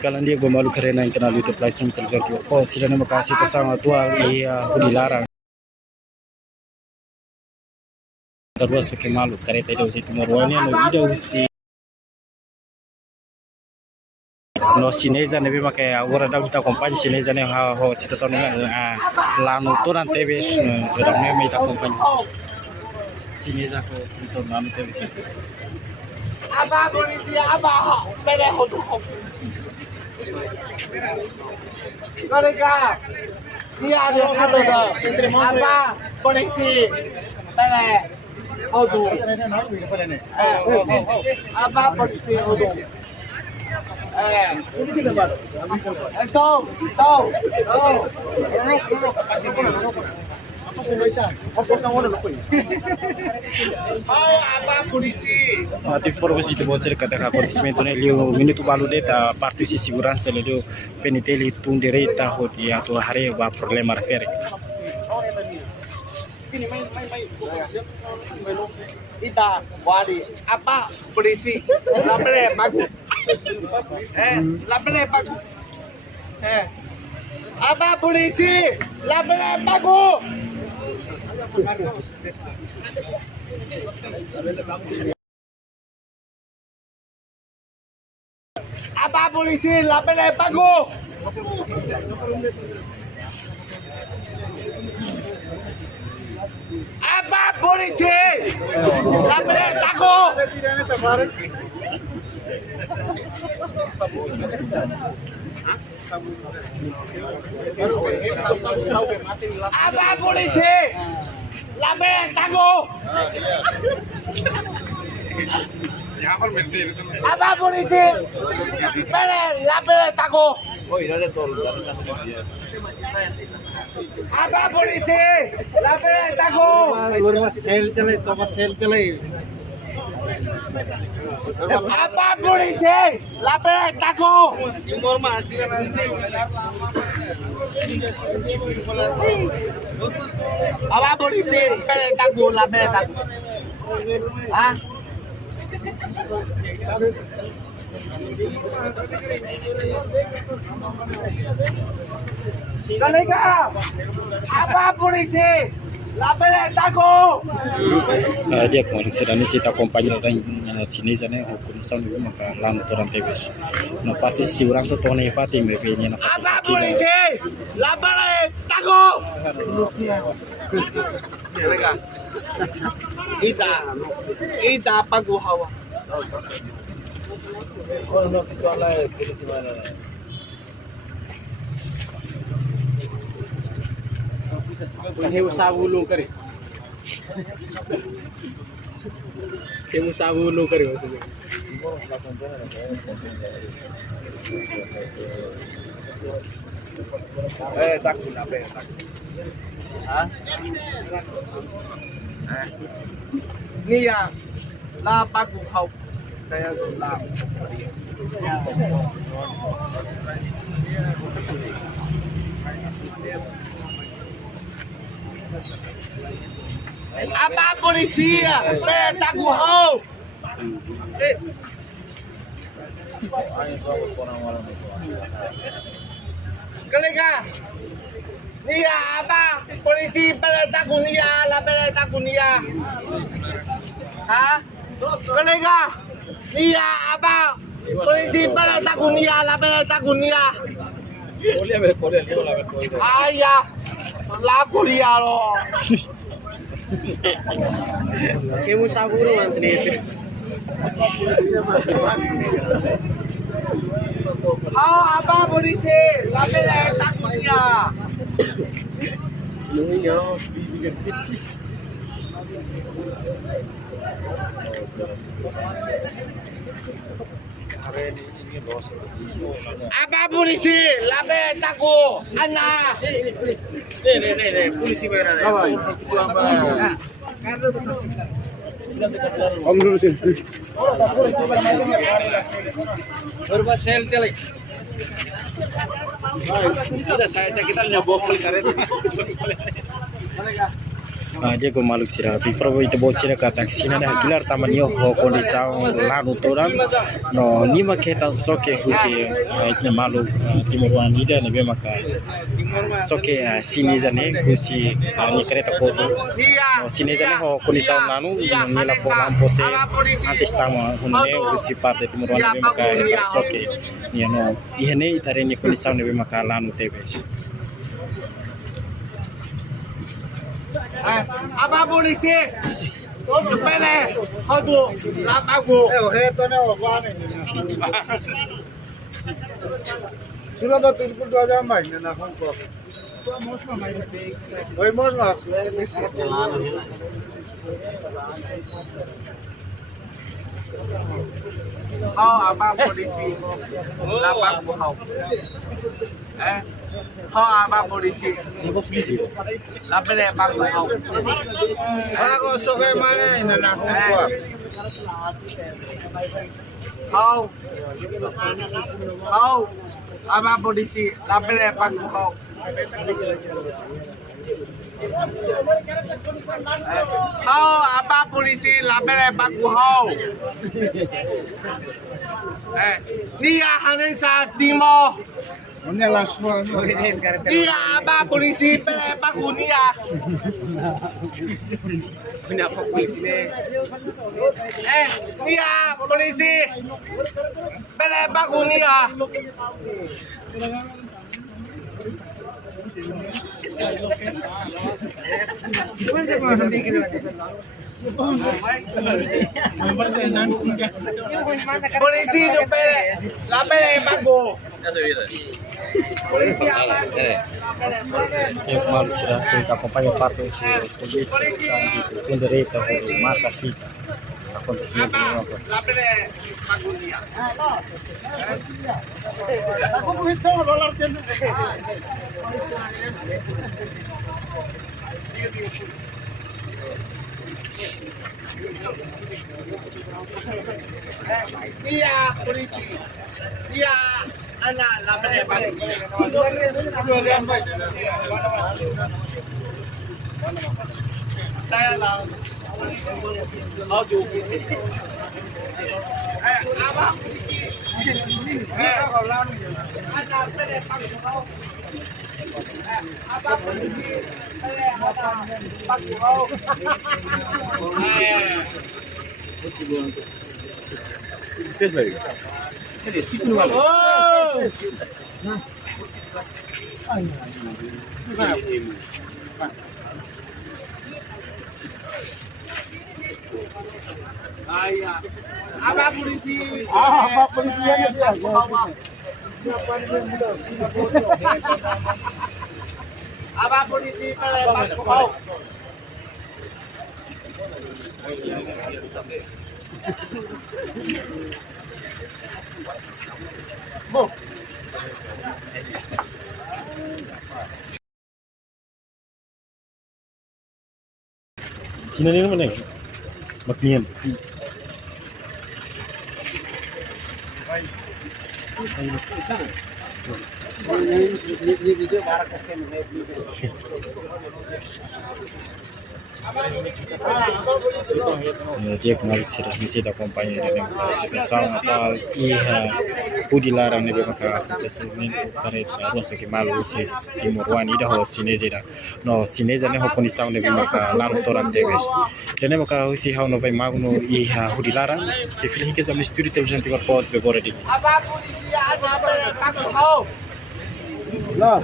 Kalian dia gue malu karena yang kenal YouTube live stream terjadi. Oh, sudah makasih bersama tuan iya dilarang. Terus suka malu karena tidak usah timur warnanya no tidak usah. No Chinesa nabi makai orang dah kita kompanya Chinesa ni ho kita soalnya lanu tu nanti bes orang ni kita kompanya Chinesa ko bisa lanu tu. Apa polisi apa boleh hodoh. Mereka dia ada kata apa polisi boleh hodoh. Apa polisi hodoh. Tahu. Apa polisi? Mati informasi itu bocor kata acontecimento né liu minuto balu deta parte de segurança liu peniteli tundere tahu dia tu hari ba problema refere. Kita wali apa polisi? Lapre bagus. Lapre bagus. Apa polisi? Lapre bagus. Apa polisi? Lapre bagus. Apa polisi? Lapre takut. Apa polisi? Lapre takut. Apa polisi? Lapre takut. Apa polisi? Lapre takut. Apa polisi? Lapre takut. Apa polisi? Lapre takut. Lapre takut. Ah? Kolega, apa polisi? Lapre takut. Dia kemarin sedang kita kompanya dan sini sana hukum dulu maka lalu orang tebes. No parte de segurança torna empate me Apa polisi? Lapre takut. Kolega. Ita pagu hawa. Ini usaha ulung kari. Ini usaha ulung kari maksudnya. Takut apa? Hah? Ni ya, la pagu hau. Saya la. Apa polisi? Takut hau. Kolega, Nia apa? Polisi takut Nia, lapar takut Nia. Hah? Kolega, Nia apa? Polisi takut Nia, lapar takut Nia. Ayah, laku dia loh. Kamu saburu mas nih. Oh, apa polisi? Lapar takut Nia. Apa polisi? Lapar takut anak. Nih, polisi mana? Om dulu sini. Berapa sel telik? Kita saya kita nyobok kare. dia go maluk sira before itu bot sira kata sina dah gilar taman yo ho kondisau lanu toran no nima keta soke husi itne maluk timurwan ida ne be maka soke sini jane husi ni kereta ko no sini jane ho kondisau lanu nila po lampo se antes tama hunne husi parte timurwan be maka soke ni no ihne itare ni kondisau ne be maka lanu tebes. Apa polisi? Pele, hadu, lap aku. Heto na wala ni. Sila ba tulpul do aja mai na kon ko. Oi mos ma. Apa polisi? Lap aku hau. Apa polisi? Lapele pak hau. Ako so kay mane na kon ko. Hau. Apa polisi? Lapele pak hau. Apa polisi? Lapele pak hau. Dia hanya saat timo. Une laswa. Dia apa polisi pele pak dunia. Kenapa polisi ni? Dia polisi pele pak dunia. Polisi tu pele, la pele bago. Polisi apa? Yang maluk sira se acompanha parte esse polícia trânsito com direito ao marca fita acontecimento no mapa. La pele bago dia. Dia polisi. Dia anak la pele bago. Saya lah. Apa? Anak pele bago. Apa polisi? Pele bago. Ses lagi. Ini situ wala. Ayah. Apa polisi? Apa polisi yang dia? Apa polisi pele bago. Sini ni mana? Maknian. Dia kenal sira misi da companhia de situação atual e o dilarang ne baka acontecimento kare rosso que malu se timurwan ida ho sinezira no sineza ne ho condição ne baka laro toran deves tene baka si ha no vai magno e o dilarang se filhi que some studio te gente por pos be boredi Apa polisi anak pele bago. La.